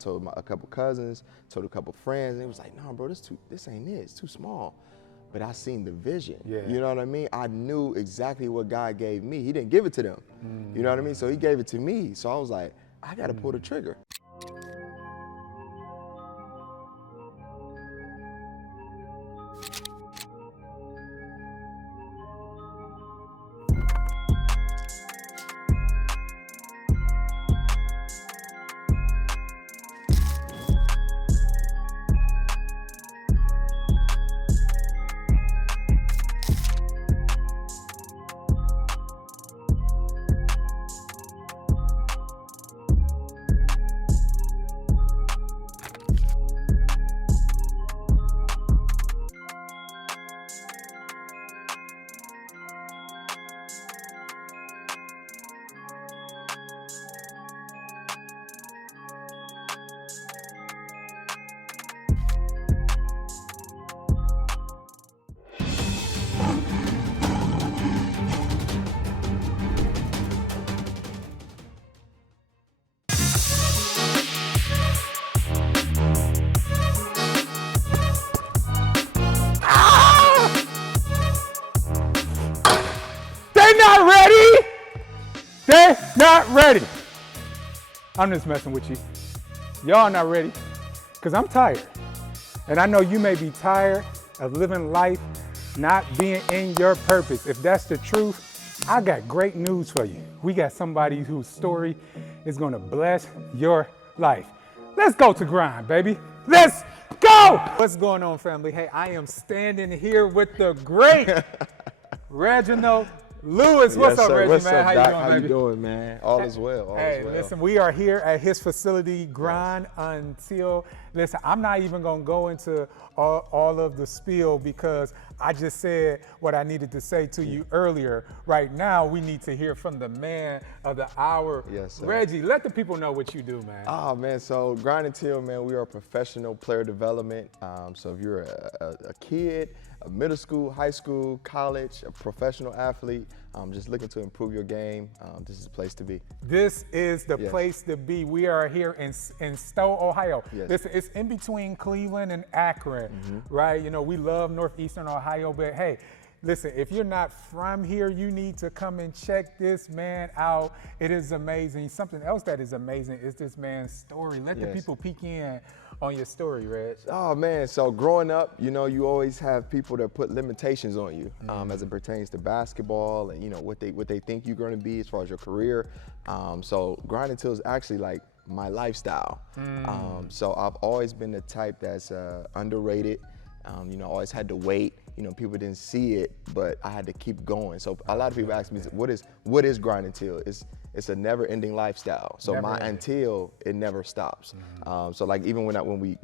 told a couple cousins, told a couple friends, and it was like, no, bro, this ain't it. It's too small. But I seen the vision. Yeah. You know what I mean? I knew exactly what God gave me. He didn't give it to them. You know what I mean? So he gave it to me. So I was like, I got to pull the trigger. They're not ready. I'm just messing with you. Y'all not ready, because I'm tired. And I know you may be tired of living life not being in your purpose. If that's the truth, I got great news for you. We got somebody whose story is gonna bless your life. Let's go to grind, baby. Let's go! What's going on, family? Hey, I am standing here with the great Reggie Lewis. What's up, Reggie, What's man? up, How Doc? you doing, How baby? you doing, man? All is well. All Hey, is well. listen, we are here at his facility, Grind Until. Listen, I'm not even gonna go into all of the spiel because I just said what I needed to say to you earlier. Right now, we need to hear from the man of the hour. Yes, sir. Reggie, let the people know what you do, man. Oh, man, so Grind Until, man, we are professional player development. So if you're a kid, a middle school, high school, college, a professional athlete, just looking to improve your game, this is the place to be. This is the place to be. We are here in Stowe, Ohio. Yes. Listen, it's in between Cleveland and Akron, right? You know, we love Northeastern Ohio, but hey, listen, if you're not from here, you need to come and check this man out. It is amazing. Something else that is amazing is this man's story. Let the people peek in on your story, Reg. Oh, man, so growing up, you know, you always have people that put limitations on you as it pertains to basketball and, you know, what they think you're going to be as far as your career. So Grind Until is actually like my lifestyle. So I've always been the type that's underrated. You know, always had to wait. You know, people didn't see it, but I had to keep going. So a lot of people ask me, what is Grind Until? It's a never-ending lifestyle. So until it never stops. So like even when we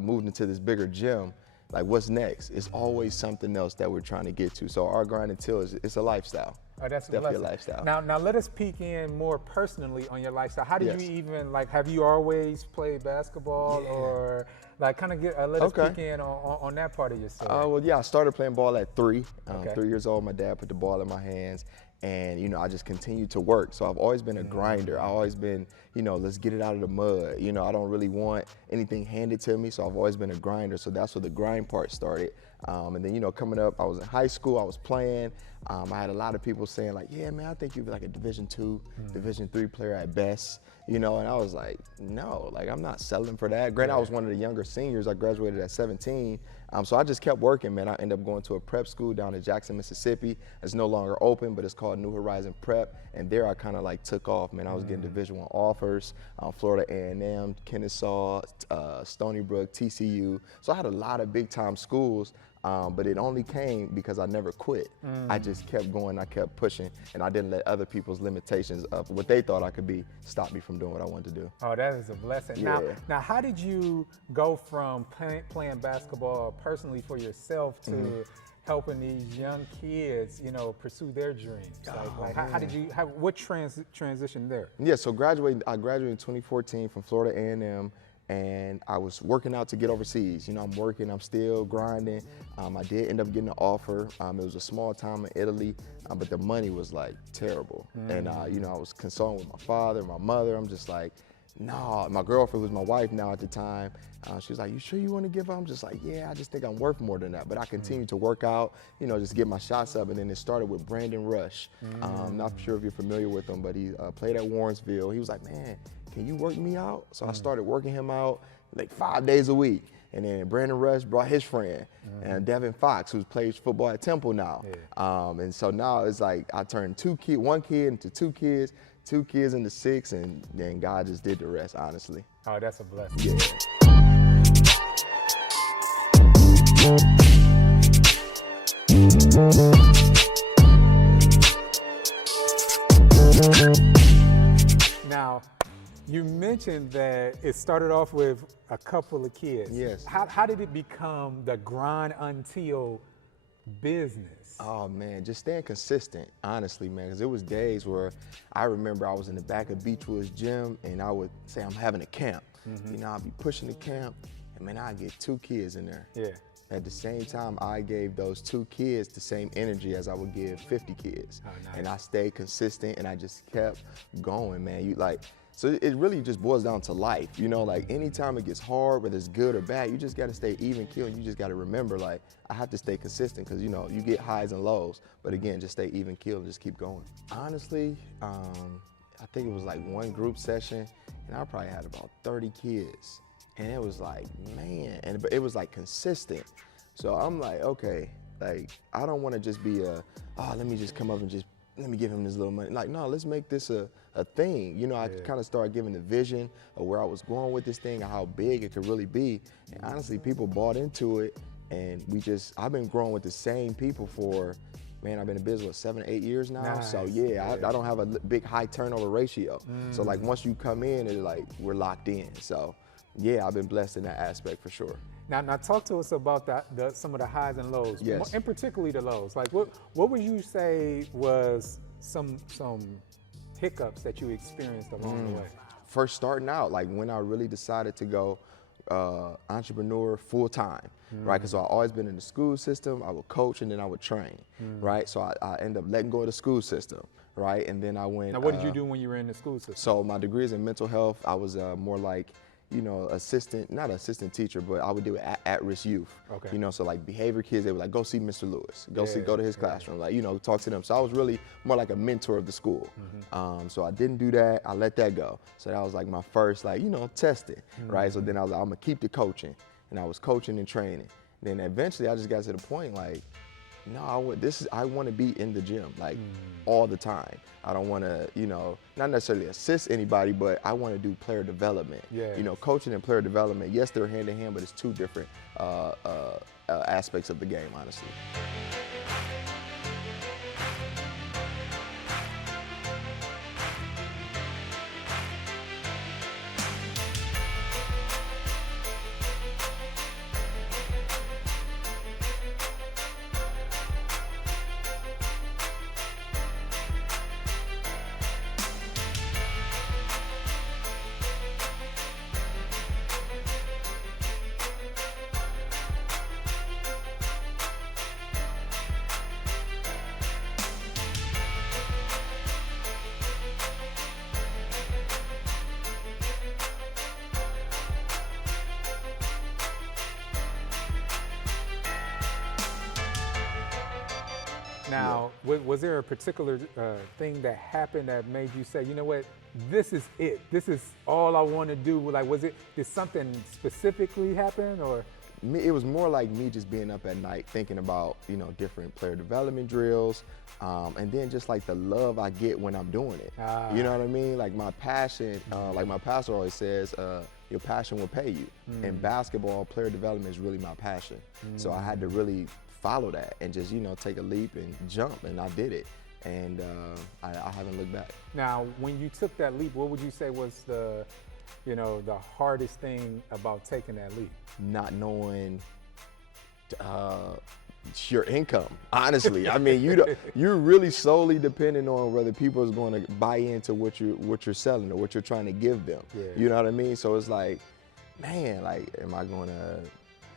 moved into this bigger gym, like what's next? It's always something else that we're trying to get to. So our Grind Until it's a lifestyle. Oh, that's definitely a lifestyle. Now let us peek in more personally on your lifestyle. How did you even, like, have you always played basketball or like kind of let us peek in on that part of your story? Well, yeah, I started playing ball at 3. 3 years old, my dad put the ball in my hands. And, you know, I just continued to work. So I've always been a grinder. I've always been, you know, let's get it out of the mud. You know, I don't really want anything handed to me. So I've always been a grinder. So that's where the grind part started. And then, you know, coming up, I was in high school, I was playing. I had a lot of people saying like, yeah, man, I think you'd be like a Division II, Division III player at best. You know, and I was like, no, like I'm not settling for that. Granted, I was one of the younger seniors. I graduated at 17. So I just kept working, man. I ended up going to a prep school down in Jackson, Mississippi. It's no longer open, but it's called New Horizon Prep. And there I kind of like took off, man. I was getting Division I offers, Florida A&M, Kennesaw, Stony Brook, TCU. So I had a lot of big time schools. But it only came because I never quit. I just kept going, I kept pushing, and I didn't let other people's limitations of what they thought I could be stop me from doing what I wanted to do. Oh, that is a blessing. Yeah. Now, how did you go from playing basketball personally for yourself to helping these young kids, you know, pursue their dreams? How did you, what transition there? Yeah, so I graduated in 2014 from Florida A&M. And I was working out to get overseas. You know, I'm working, I'm still grinding. I did end up getting an offer. It was a small town in Italy, but the money was like terrible. And, you know, I was consulting with my father, my mother. I'm just like, No, my girlfriend was my wife now at the time. She was like, you sure you want to give up? I'm just like, yeah, I just think I'm worth more than that. But I continued to work out, you know, just get my shots up. And then it started with Brandon Rush. Not sure if you're familiar with him, but he played at Warrensville. He was like, man, can you work me out? So I started working him out like 5 days a week. And then Brandon Rush brought his friend, and Devin Fox, who plays football at Temple now. Yeah. And so now it's like I turned one kid into two kids into 6, and then God just did the rest, honestly. Oh, that's a blessing. Yeah. Now, you mentioned that it started off with a couple of kids. Yes. How did it become the grind until business? Oh man, just staying consistent, honestly, man, because it was days where I remember I was in the back of Beechwood's gym and I would say I'm having a camp. You know, I'd be pushing the camp and man, I'd get 2 kids in there. Yeah. At the same time, I gave those 2 kids the same energy as I would give 50 kids. Oh, nice. And I stayed consistent and I just kept going, man. So it really just boils down to life, you know, like anytime it gets hard, whether it's good or bad, you just got to stay even keel, and you just got to remember, like, I have to stay consistent because, you know, you get highs and lows, but again, just stay even keel and just keep going. Honestly, I think it was like one group session and I probably had about 30 kids, and it was like, man, but it was like consistent. So I'm like, okay, like, I don't want to just be let me just come up and just let me give him this little money. Like, no, let's make this a thing. You know, I kind of started giving the vision of where I was going with this thing and how big it could really be. And honestly, people bought into it, and I've been growing with the same people for, man, I've been in business, 7 or 8 years now. Nice. So yeah, I don't have a big high turnover ratio. So like once you come in, it's like we're locked in. So yeah, I've been blessed in that aspect for sure. Now talk to us about some of the highs and lows, yes. And particularly the lows. Like what would you say was some hiccups that you experienced along the way? First starting out, like when I really decided to go entrepreneur full time, right? Because I've always been in the school system. I would coach and then I would train, right? So I ended up letting go of the school system, right? And then I went. Now, what did you do when you were in the school system? So my degree is in mental health. I was more like, you know, not assistant teacher, but I would do at-risk youth. Okay. You know, so like behavior kids, they would like, go see Mr. Lewis, go to his classroom, like, you know, talk to them. So I was really more like a mentor of the school. So I didn't do that. I let that go. So that was like my first, like, you know, testing, right? So then I was like, I'm gonna keep the coaching, and I was coaching and training. Then eventually I just got to the point like, no, I want to be in the gym like all the time. I don't want to, you know, not necessarily assist anybody, but I want to do player development. You know, coaching and player development, yes, they're hand in hand, but it's 2 different aspects of the game, honestly. Now, was there a particular thing that happened that made you say, you know what, this is it. This is all I want to do. Like, did something specifically happen, or? It was more like me just being up at night thinking about, you know, different player development drills, and then just like the love I get when I'm doing it. You know what I mean? Like my passion, like my pastor always says, your passion will pay you. And basketball, player development is really my passion. So I had to really follow that and just, you know, take a leap and jump, and I did it. And I haven't looked back. Now, when you took that leap, what would you say was the hardest thing about taking that leap? Not knowing your income, honestly. I mean, you're really solely dependent on whether people is going to buy into what you're selling or what you're trying to give them. You know what I mean? So it's like, man, like, am I going to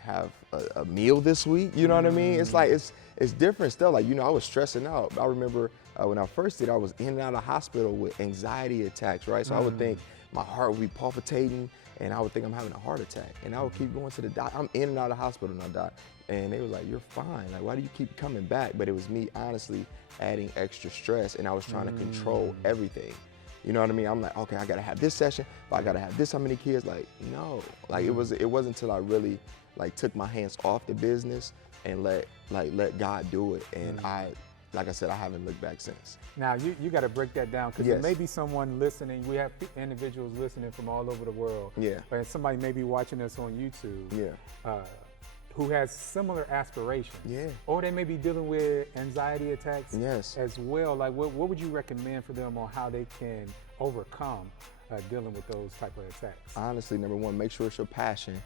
have a meal this week? You know what I mean? It's like, it's different stuff. Like, you know, I was stressing out. I remember when I first did, I was in and out of hospital with anxiety attacks, right? So I would think, my heart would be palpitating, and I would think I'm having a heart attack. And I would keep going to the doctor. I'm in and out of the hospital now, doc. And they was like, you're fine. Like, why do you keep coming back? But it was me honestly adding extra stress, and I was trying to control everything. You know what I mean? I'm like, okay, I gotta have this session, but I gotta have this how many kids? Like, no. Like it wasn't until I really like took my hands off the business and let God do it. And like I said, I haven't looked back since. Now, you got to break that down, because there may be someone listening. We have individuals listening from all over the world. Yeah. And somebody may be watching us on YouTube. Yeah. Who has similar aspirations. Yeah. Or they may be dealing with anxiety attacks as well. Like, what would you recommend for them on how they can overcome dealing with those type of attacks? Honestly, number one, make sure it's your passion,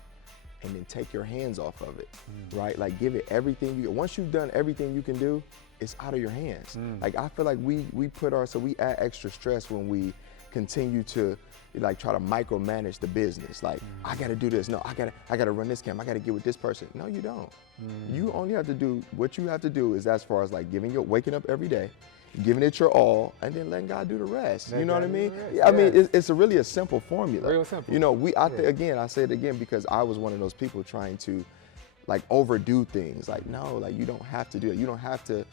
and then take your hands off of it, right? Like, give it everything once you've done everything you can do, it's out of your hands. Like, I feel like we add extra stress when we continue to like try to micromanage the business. Like, I gotta do this. No, I gotta run this camp. I gotta get with this person. No, you don't. You only have to do what you have to do is as far as like waking up every day, giving it your all, and then letting God do the rest. You know what I mean? Yeah, I mean, it's really a simple formula. Real simple. You know, I say it again because I was one of those people trying to like overdo things. Like, no, like you don't have to do it. You don't have to,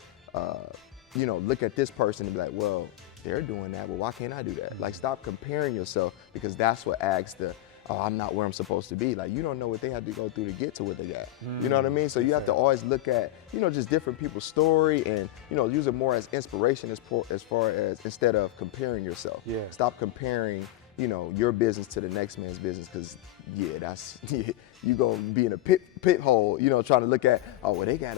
you know, look at this person and be like, well, they're doing that, well, why can't I do that? Like, stop comparing yourself, because that's what adds the, oh, I'm not where I'm supposed to be. Like, you don't know what they had to go through to get to what they got. You know what I mean? So you have to always look at, you know, just different people's story and, you know, use it more as inspiration as far as instead of comparing yourself. Yeah. Stop comparing, you know, your business to the next man's business, because, you gonna be in a pit hole, you know, trying to look at, oh, well, they got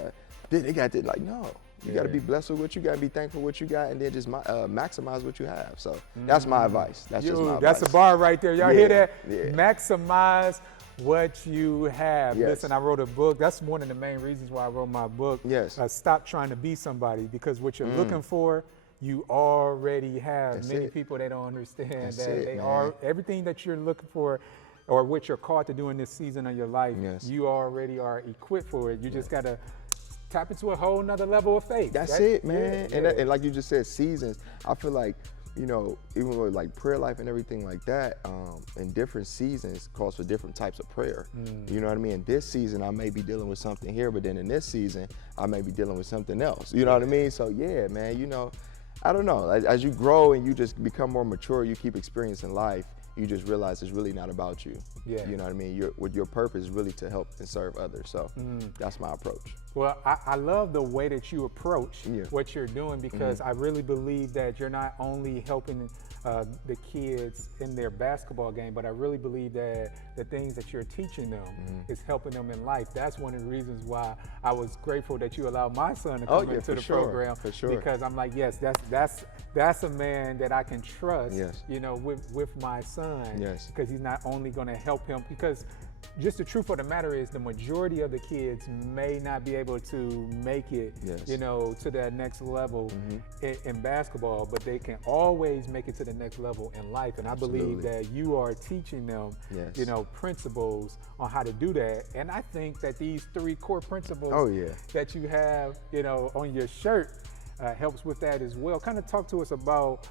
this. Like, no. You got to be blessed with what you got, be thankful for what you got, and then just maximize what you have. So that's my advice. That's just my advice. That's a bar right there. Y'all hear that? Yeah. Maximize what you have. Yes. Listen, I wrote a book. That's one of the main reasons why I wrote my book. Yes. Stop trying to be somebody, because what you're looking for, you already have. That's Many people, they don't understand that are everything that you're looking for, or what you're called to do in this season of your life, you already are equipped for it. You just got to tap into a whole nother level of faith. That's it, man. And like you just said, seasons. I feel like, you know, even with like prayer life and everything like that, in different seasons calls for different types of prayer. You know what I mean? This season, I may be dealing with something here, but then in this season, I may be dealing with something else. You know what I mean? So yeah, man, you know, I don't know. As you grow and you just become more mature, you keep experiencing life, you just realize it's really not about you. Yeah. You know what I mean? Your purpose is really to help and serve others. So that's my approach. Well, I love the way that you approach what you're doing, because I really believe that you're not only helping the kids in their basketball game, but I really believe that the things that you're teaching them is helping them in life. That's one of the reasons why I was grateful that you allowed my son to come into the program. For sure. Because I'm like, yes, that's a man that I can trust, you know, with my son, because he's not only going to help him, because just the truth of the matter is the majority of the kids may not be able to make it, you know, to that next level in basketball, but they can always make it to the next level in life. And I believe that you are teaching them, you know, principles on how to do that. And I think that these 3 core principles that you have, you know, on your shirt helps with that as well. Kind of talk to us about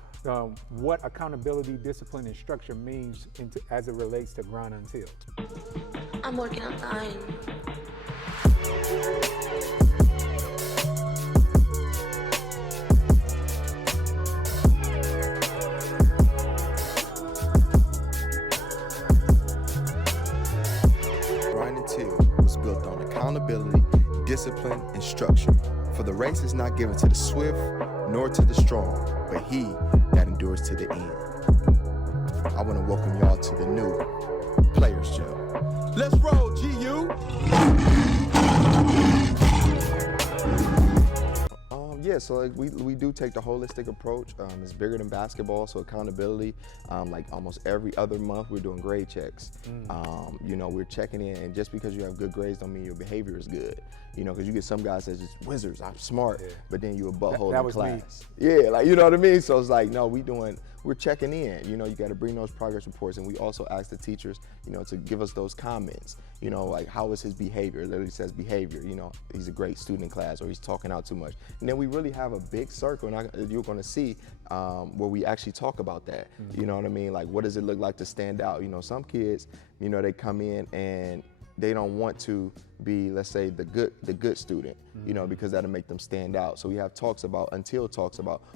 what accountability, discipline, and structure means as it relates to Grind Until. I'm working on mine. Grind Until was built on accountability, discipline, and structure. For the race is not given to the swift, nor to the strong, but he that endures to the end. I want to welcome y'all to the new Players Gym. Let's roll, GU! So like we do take the holistic approach. It's bigger than basketball, so accountability. Like almost every other month, we're doing grade checks. You know, we're checking in, and just because you have good grades don't mean your behavior is good. You know, because you get some guys that's just wizards, I'm smart, but then you a butthole in class. Yeah, like, you know what I mean? So it's like, no, we're checking in. You know, you got to bring those progress reports, and we also ask the teachers, you know, to give us those comments. You know, like, how is his behavior? It literally says behavior. You know, he's a great student in class, or he's talking out too much. And then we really really have a big circle, and you're gonna see where we actually talk about that. You know what I mean? Like, what does it look like to stand out? You know, some kids, you know, they come in and they don't want to be, let's say, the good student, you know, because that'll make them stand out. So we have talks about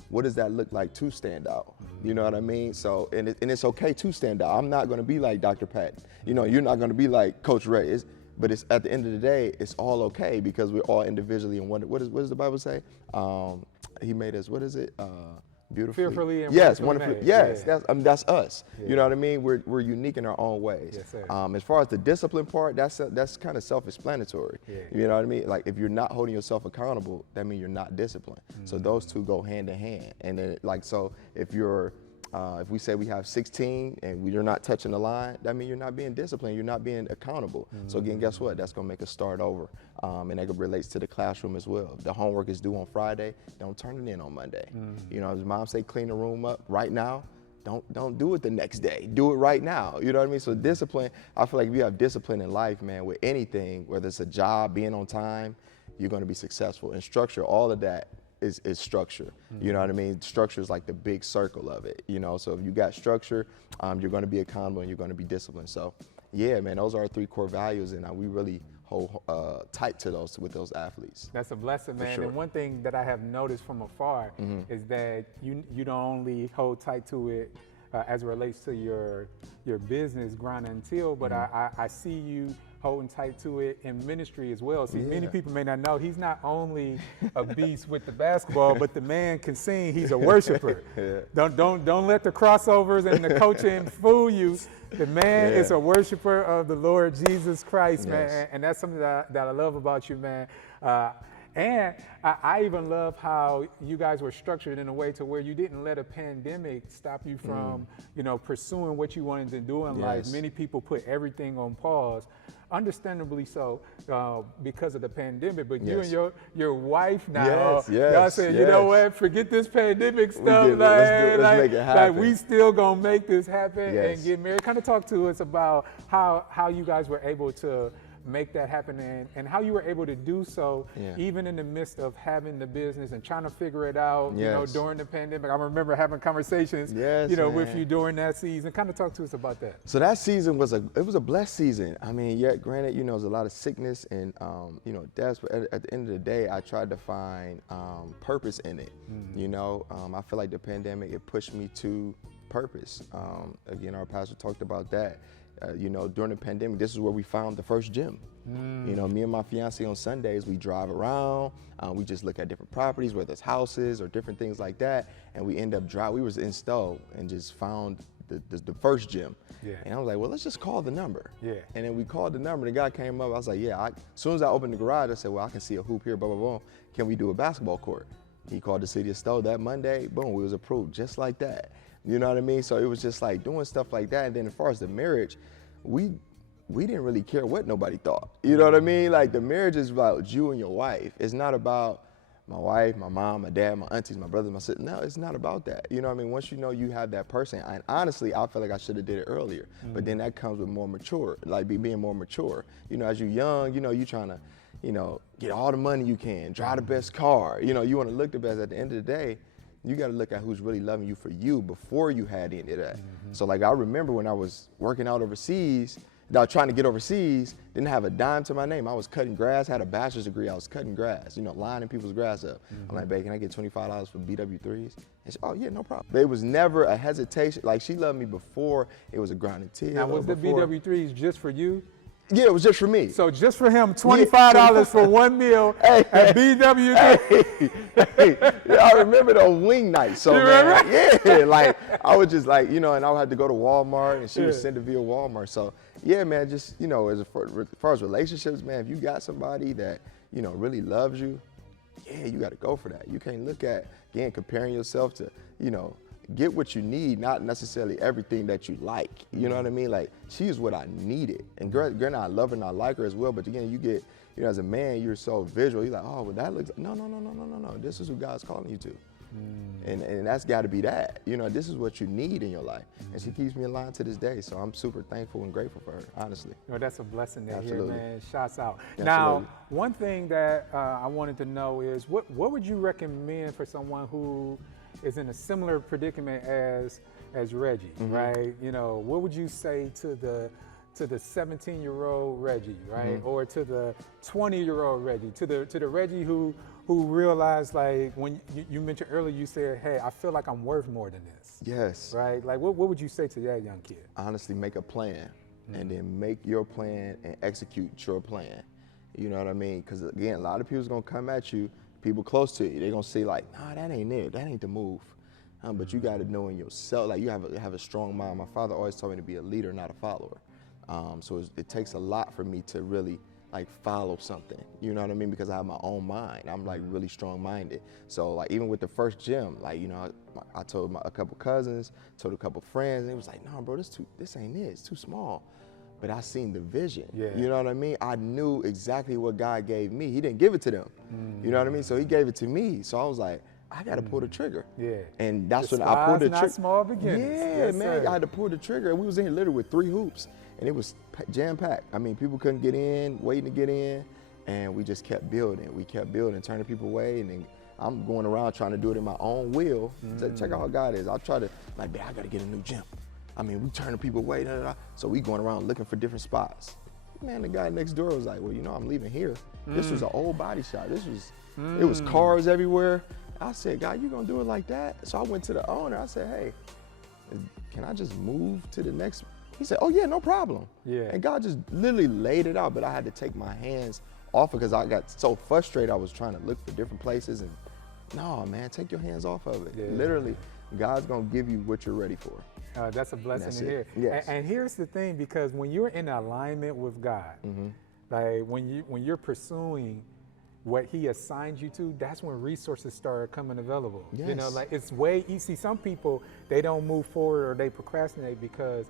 what does that look like to stand out? You know what I mean? So, and it's okay to stand out. I'm not gonna be like Dr. Patton. You know, you're not gonna be like Coach Ray. But it's at the end of the day, it's all okay because we're all individually and what does the Bible say? He made us, what is it? Beautifully. Fearfully and wonderfully. made. Yes, Yeah. that's us. Yeah. You know what I mean? We're unique in our own ways. Yes, sir. As far as the discipline part, that's kind of self-explanatory. Yeah. You know what I mean? Like, if you're not holding yourself accountable, that means you're not disciplined. So those two go hand in hand. And then, like, so if we say we have 16 and you're not touching the line, that means you're not being disciplined, you're not being accountable. So again, guess what? That's gonna make us start over. And that relates to the classroom as well. If the homework is due on Friday, don't turn it in on Monday. You know, as mom say, clean the room up right now. Don't do it the next day. Do it right now. You know what I mean? So discipline, I feel like if you have discipline in life, man, with anything, whether it's a job, being on time, you're gonna be successful. And structure, all of that is structure. You know what I mean? Structure is like the big circle of it, you know? So if you got structure, you're gonna be accountable and you're gonna be disciplined. So yeah, man, those are our 3 core values, and we really hold tight to those with those athletes. That's a blessing, man. sure. And one thing that I have noticed from afar is that you don't only hold tight to it as it relates to your business, Grind Until, but I see you holding tight to it in ministry as well. See, many people may not know he's not only a beast with the basketball, but the man can sing. He's a worshiper. Don't let the crossovers and the coaching fool you. The man is a worshiper of the Lord Jesus Christ, man, and that's something that I love about you, man. And I even love how you guys were structured in a way to where you didn't let a pandemic stop you from, you know, pursuing what you wanted to do in life. Many people put everything on pause, understandably so, because of the pandemic. But you and your wife now, y'all said, you know what, forget this pandemic stuff. Let's make it happen. Like we still gonna make this happen and get married. Kind of talk to us about how you guys were able to make that happen and how you were able to do so even in the midst of having the business and trying to figure it out, you know, during the pandemic. I remember having conversations, you know, with you during that season. Kind of talk to us about that. So that season was a blessed season. I mean, granted, you know, there's a lot of sickness and, you know, death, but at the end of the day, I tried to find purpose in it. You know, I feel like the pandemic, it pushed me to purpose. Again, our pastor talked about that. You know, during the pandemic, this is where we found the first gym. You know, me and my fiance on Sundays, we drive around, we just look at different properties, whether it's houses or different things like that, and we end up we was in Stowe and just found the first gym. And I was like, well, let's just call the number. And then we called the number, the guy came up, I was like, as soon as I opened the garage, I said, well, I can see a hoop here, blah, blah, blah. Can we do a basketball court? He called the city of Stowe that Monday, boom, we was approved just like that. You know what I mean? So it was just like doing stuff like that. And then as far as the marriage, we didn't really care what nobody thought. You know what I mean? Like, the marriage is about you and your wife. It's not about my wife, my mom, my dad, my aunties, my brothers, my sister. No, it's not about that. You know what I mean? Once you know you have that person, and honestly, I feel like I should have did it earlier. But then that comes with more mature, like being more mature. You know, as you're young, you know, you're trying to, you know, get all the money you can, drive the best car. You know, you want to look the best. At the end of the day, you got to look at who's really loving you for you before you had any of that. So, like, I remember when I was working out overseas, trying to get overseas, didn't have a dime to my name. I was cutting grass, had a bachelor's degree. I was cutting grass, you know, lining people's grass up. I'm like, babe, can I get $25 for BW3s? And she, oh yeah, no problem. There was never a hesitation. Like, she loved me before it was a Grind Until. Now, was the BW3s just for you? Yeah, it was just for me. So just for him, $25 for one meal at BW3. Hey, I remember the wing night. So, you remember? Yeah, like, I was just like, you know, and I would have to go to Walmart, and she would send it via Walmart. So, yeah, man, just, you know, as far as relationships, man, if you got somebody that, you know, really loves you, yeah, you got to go for that. You can't look at, again, comparing yourself to, you know, get what you need, not necessarily everything that you like. You know what I mean? Like, she is what I needed. And granted, I love her and I like her as well, but again, you get, you know, as a man, you're so visual. You're like, oh, well, that looks, no. This is who God's calling you to. And that's got to be that. You know, this is what you need in your life. And she keeps me in line to this day. So I'm super thankful and grateful for her, honestly. No, that's a blessing to hear, Absolutely. man. Shouts out. Absolutely. Now, one thing that I wanted to know is what would you recommend for someone who is in a similar predicament as Reggie, right? You know, what would you say to the 17-year-old Reggie, right? Or to the 20-year-old Reggie, to the Reggie who realized, like, when you mentioned earlier, you said, hey, I feel like I'm worth more than this. Yes. Right? Like, what would you say to that young kid? Honestly, make a plan and then make your plan and execute your plan. You know what I mean? Because, again, a lot of people's going to come at you, people close to you. They're going to say, like, nah, that ain't it. That ain't the move. But you got to know in yourself, like, you have a strong mind. My father always told me to be a leader, not a follower. So it takes a lot for me to really, like, follow something, you know what I mean? Because I have my own mind. I'm, like, really strong-minded. So, like, even with the first gym, like, you know, I told a couple cousins, told a couple friends, and they was like, nah, bro, this ain't it. It's too small. But I seen the vision, you know what I mean? I knew exactly what God gave me. He didn't give it to them, you know what I mean? So he gave it to me. So I was like, I got to pull the trigger. Yeah. And that's when I pulled the trigger. Not small beginnings. Yeah, yes, man, sir. I had to pull the trigger. And we was in here literally with 3 hoops. And it was jam-packed. I mean, people couldn't get in, waiting to get in, and we just kept building. We kept building, turning people away, and then I'm going around trying to do it in my own will. Check out how God is. I try to, like, man, I got to get a new gym. I mean, we turning people away, so we going around looking for different spots. Man, the guy next door was like, well, you know, I'm leaving here. This was an old body shop. It was cars everywhere. I said, God, you gonna do it like that? So I went to the owner. I said, hey, can I just move to the next? He said, oh yeah, no problem. Yeah. And God just literally laid it out, but I had to take my hands off it because I got so frustrated. I was trying to look for different places and, no, man, take your hands off of it. Yeah. Literally, God's gonna give you what you're ready for. That's a blessing to hear. Yes. And here's the thing, because when you're in alignment with God, like when you're pursuing what he assigned you to, that's when resources start coming available. Yes. You know, like it's way easy. Some people, they don't move forward or they procrastinate because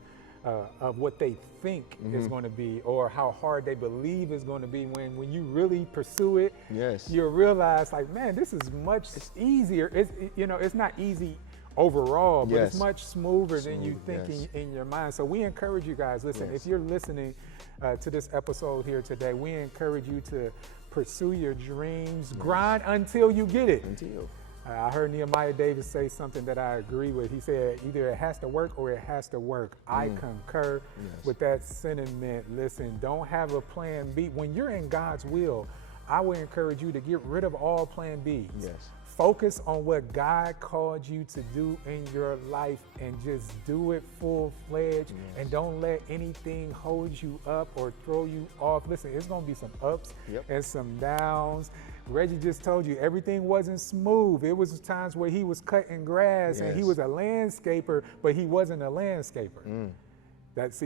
of what they think is going to be or how hard they believe is going to be. When you really pursue it, you'll realize, like, man, this is much easier. It's not easy overall, but it's much smoother than you think in your mind. So we encourage you guys, listen, if you're listening to this episode here today, we encourage you to pursue your dreams, grind until you get it. I heard Nehemiah Davis say something that I agree with. He said, either it has to work or it has to work. I concur with that sentiment. Listen, don't have a plan B. When you're in God's will, I would encourage you to get rid of all plan Bs. Focus on what God called you to do in your life and just do it full-fledged and don't let anything hold you up or throw you off. Listen, it's going to be some ups and some downs. Reggie just told you everything wasn't smooth. It was times where he was cutting grass and he was a landscaper, but he wasn't a landscaper. That's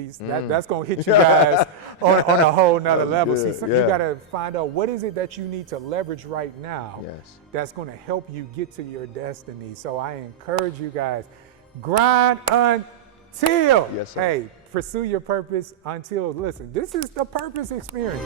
going to hit you guys on a whole nother level. Good. See, you got to find out what is it that you need to leverage right now that's going to help you get to your destiny. So I encourage you guys, grind until, hey, pursue your purpose until, listen, this is the purpose experience.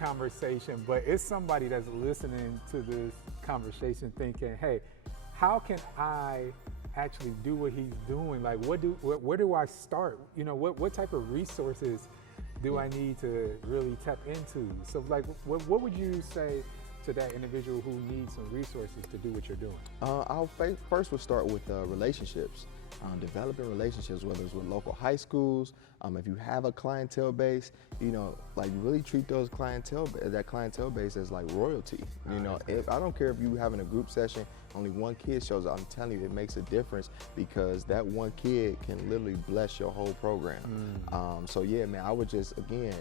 Conversation, but it's somebody that's listening to this conversation thinking, hey, how can I actually do what he's doing? Like, where do I start? You know, what type of resources do I need to really tap into? So like, what would you say to that individual who needs some resources to do what you're doing? I'll first we'll start with relationships. Developing relationships, whether it's with local high schools, if you have a clientele base, like really treat that clientele base as like royalty. I don't care if you having a group session, only one kid shows up, I'm telling you, it makes a difference because that one kid can literally bless your whole program. So yeah, man, I would just, again,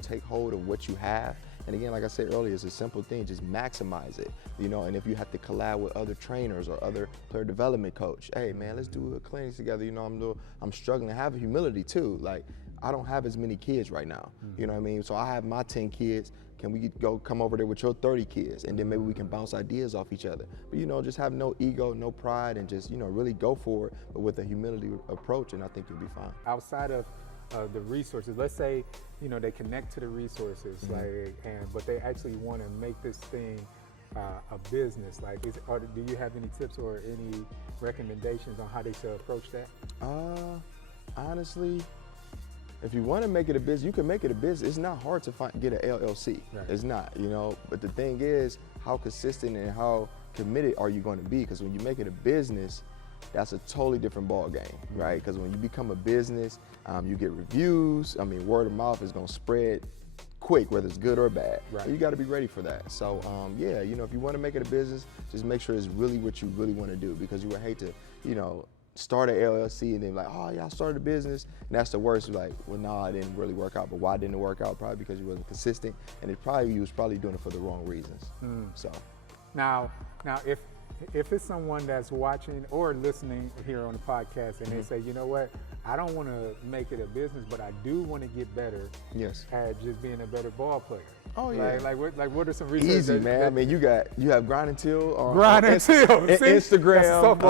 take hold of what you have. And again, like I said earlier, it's a simple thing, just maximize it, and if you have to collab with other trainers or other player development coach, hey man, let's do a clinic together, I'm struggling. Have humility too, like I don't have as many kids right now, you know what I mean? So I have my 10 kids, can we come over there with your 30 kids, and then maybe we can bounce ideas off each other. But just have no ego, no pride, and just, really go for it, but with a humility approach, and I think you'll be fine. Outside of the resources, let's say, they connect to the resources, but they actually want to make this thing a business. Like, do you have any tips or any recommendations on how they should approach that? Honestly, if you want to make it a business, you can make it a business. It's not hard to get an LLC. Right. It's not, But the thing is, how consistent and how committed are you going to be? Because when you make it a business, that's a totally different ball game, right? Because when you become a business, you get reviews. Word of mouth is going to spread quick, whether it's good or bad. Right. So you got to be ready for that. So yeah, if you want to make it a business, just make sure it's really what you really want to do, because you would hate to, start an LLC and then like, oh yeah, I started a business, and that's the worst. Like, well, no, it didn't really work out. But why didn't it work out? Probably because you wasn't consistent, and you was probably doing it for the wrong reasons. So now if it's someone that's watching or listening here on the podcast and they say, you know what, I don't want to make it a business, but I do want to get better at just being a better ball player. Oh yeah. Like what are some reasons? Easy, man. You have Grind and Till on Instagram.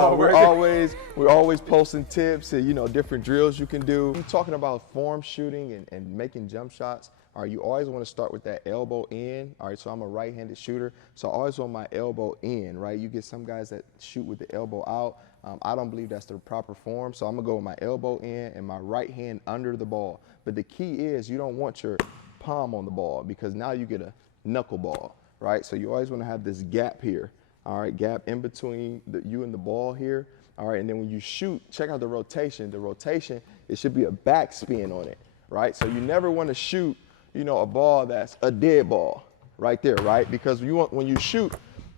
We're always posting tips and different drills you can do. I'm talking about form shooting and making jump shots. All right, you always want to start with that elbow in. All right, so I'm a right-handed shooter, so I always want my elbow in, right? You get some guys that shoot with the elbow out. I don't believe that's the proper form, so I'm going to go with my elbow in and my right hand under the ball. But the key is you don't want your palm on the ball, because now you get a knuckleball, right? So you always want to have this gap here, all right, gap in between you and the ball here, all right? And then when you shoot, check out the rotation. The rotation, it should be a backspin on it, right? So you never want to shoot a ball that's a dead ball right there, right? Because when you shoot,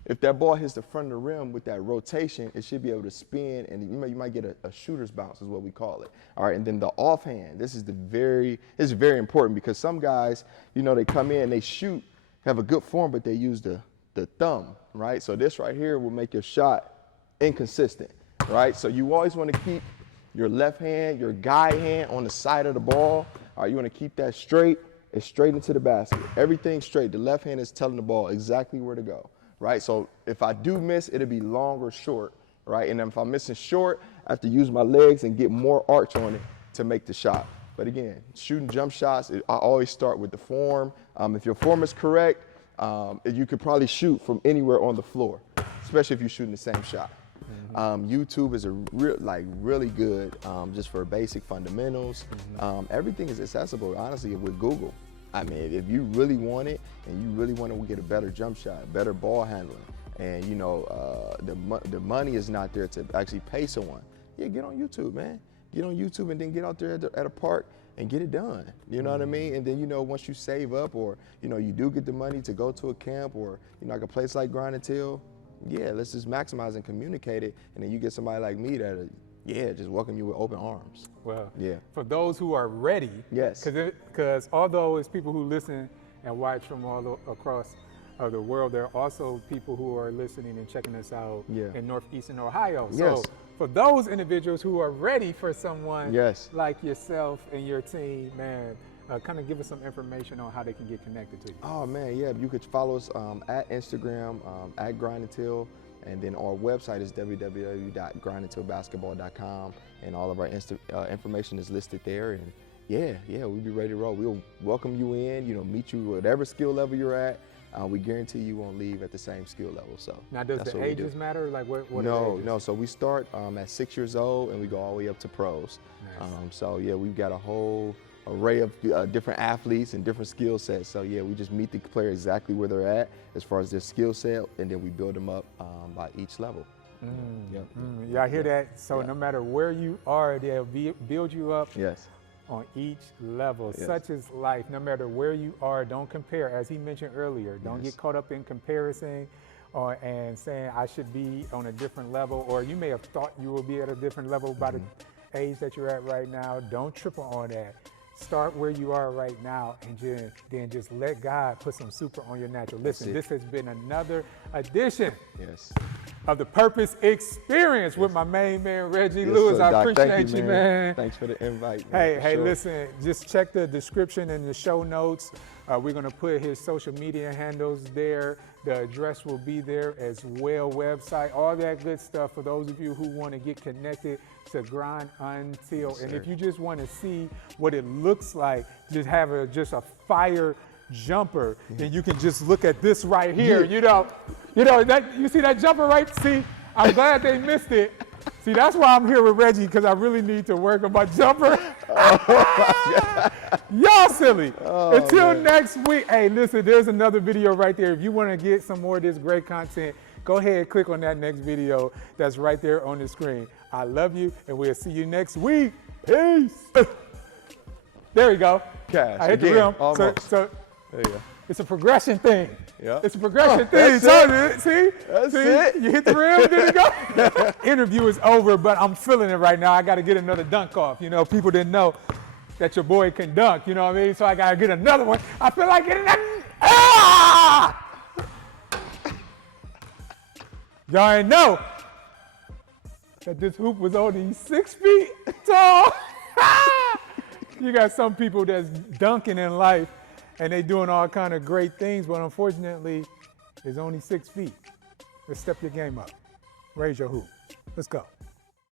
if that ball hits the front of the rim with that rotation, it should be able to spin, and you might get a shooter's bounce is what we call it. All right, and then the offhand, this is very important, because some guys, they come in, they shoot, have a good form, but they use the thumb, right? So this right here will make your shot inconsistent, right? So you always want to keep your left hand, your guide hand on the side of the ball. All right, you want to keep that straight. It's straight into the basket. Everything straight. The left hand is telling the ball exactly where to go, right? So if I do miss, it'll be long or short, right? And if I'm missing short, I have to use my legs and get more arch on it to make the shot. But again, shooting jump shots, I always start with the form. If your form is correct, you could probably shoot from anywhere on the floor, especially if you're shooting the same shot. YouTube is really good just for basic fundamentals. Everything is accessible, honestly, with Google. If you really want it and you really want to get a better jump shot, better ball handling, and the money is not there to actually pay someone, yeah, get on YouTube, man. Get on YouTube and then get out there at a park and get it done. You know what I mean? And then, once you save up, or, you do get the money to go to a camp, or, like a place like Grind and Till, yeah, let's just maximize and communicate it, and then you get somebody like me that, just welcome you with open arms. Well, yeah. For those who are ready, yes, because although it's people who listen and watch from all across the world, there are also people who are listening and checking us out in Northeastern Ohio. So for those individuals who are ready for someone like yourself and your team, man, kind of give us some information on how they can get connected to you. Oh man, yeah, you could follow us at Instagram, at Grind and Till, and then our website is www.grindandtillbasketball.com, and all of our information is listed there. And yeah, we'll be ready to roll. We'll welcome you in, meet you whatever skill level you're at. We guarantee you won't leave at the same skill level. So now, does the ages matter? Like what No. So we start at 6 years old and we go all the way up to pros. Nice. So yeah, we've got a whole array of different athletes and different skill sets. So yeah, we just meet the player exactly where they're at as far as their skill set, and then we build them up by each level. Yep. Yeah, I hear that. So no matter where you are, they'll build you up Yes. on each level. Yes. Such is life. No matter where you are, don't compare. As he mentioned earlier, don't get caught up in comparison and saying I should be on a different level, or you may have thought you will be at a different level by the age that you're at right now. Don't triple on that. Start where you are right now, and then just let God put some super on your natural. Listen, this has been another edition of the Purpose Experience with my main man, Reggie Lewis. Sir, I Doc, appreciate you, man. Thanks for the invite, man. Hey, listen, just check the description and the show notes. We're going to put his social media handles there. The address will be there as well, website, all that good stuff for those of you who want to get connected to Grind Until. And if you just want to see what it looks like, just have a fire jumper, then you can just look at this right here. You know that you see that jumper right? See, I'm glad they missed it. See, that's why I'm here with Reggie, because I really need to work on my jumper. Y'all silly. Until next week. Hey, listen, there's another video right there. If you want to get some more of this great content, go ahead and click on that next video that's right there on the screen. I love you, and we'll see you next week. Peace. There we go. Cash. I hit the rim. So there you go. it's a progression thing. Yeah. It's a progression thing. See? You hit the rim, there you go. Interview is over, but I'm feeling it right now. I got to get another dunk off. You know, people didn't know that your boy can dunk, you know what I mean? So I got to get another one. I feel like getting that. Ah! Y'all ain't know that this hoop was only 6 feet tall. You got some people that's dunking in life, and they doing all kind of great things, but unfortunately, it's only 6 feet. Let's step your game up. Raise your hoop. Let's go.